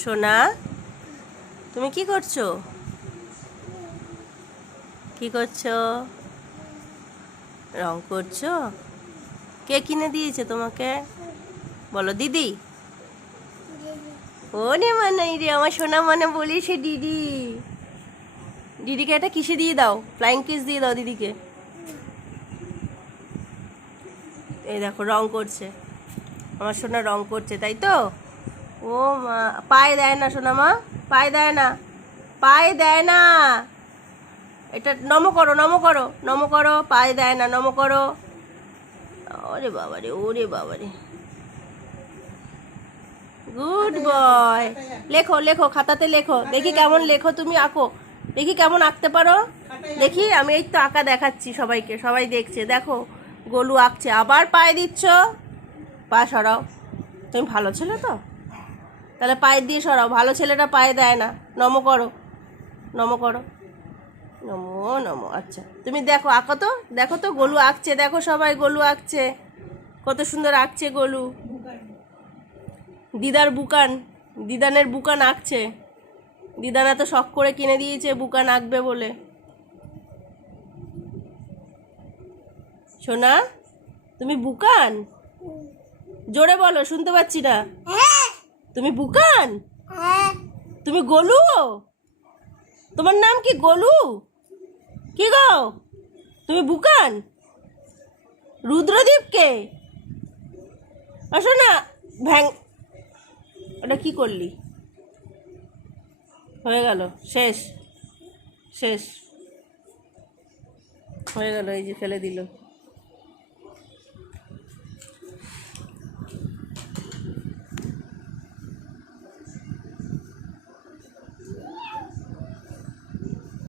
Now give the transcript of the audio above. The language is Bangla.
সোনা, তুমি কি করছো? কি করছো? রং করছো? কে কিনে দিয়েছে তোমাকে? বলো দিদি। ও রে মানে রে, আমার সোনা মানে বলিস দিদি। দিদিকে একটা কিসে দিয়ে দাও, ফ্লাইং কিস দিয়ে দাও দিদিকে। এই দেখো রং করছে, আমার সোনা রং করছে, তাই তো? ও মা, পায়ে দেয় না সোনা মা, পায়ে দেয় না, পায়ে দেয় না। এটা নমো করো, নমো করো, নমো করো, পায়ে দেয় না, নমো করো। ওরে বাবারে, ওরে বাবারে, গুড বয়। লেখো লেখো, খাতাতে লেখো, দেখি কেমন লেখো তুমি, আঁকো দেখি কেমন আঁকতে পারো। দেখি, আমি এই তো আঁকা দেখাচ্ছি সবাইকে, সবাই দেখছে, দেখো গোলু আঁকছে। আবার পায়ে দিচ্ছ, পা সরাও। তুমি ভালো ছেলে তো, তাহলে পায়ে দিয়ে সরাও। ভালো ছেলেটা পায়ে দেয় না। নমো করো, নমো করো, নমো নমো। আচ্ছা তুমি দেখো, আঁকো তো, দেখো তো গোলু আঁকছে, দেখো সবাই গোলু আঁকছে, কত সুন্দর আঁকছে গোলু। দিদার বুকান, দিদানের বুকান আঁকছে। দিদান এত শখ করে কিনে দিয়েছে বুকান আঁকবে বলে। সোনা, তুমি বুকান? জোরে বলো, শুনতে পাচ্ছি না। তুমি বুকান? তুমি গোলু? তোমার নাম কি গোলু? কি গো, তুমি বুকান? রুদ্রদীপকে? আসো না, ভ্যাং। ওটা কি করলি? হয়ে গেল, শেষ, শেষ হয়ে গেল, এই যে ফেলে দিল।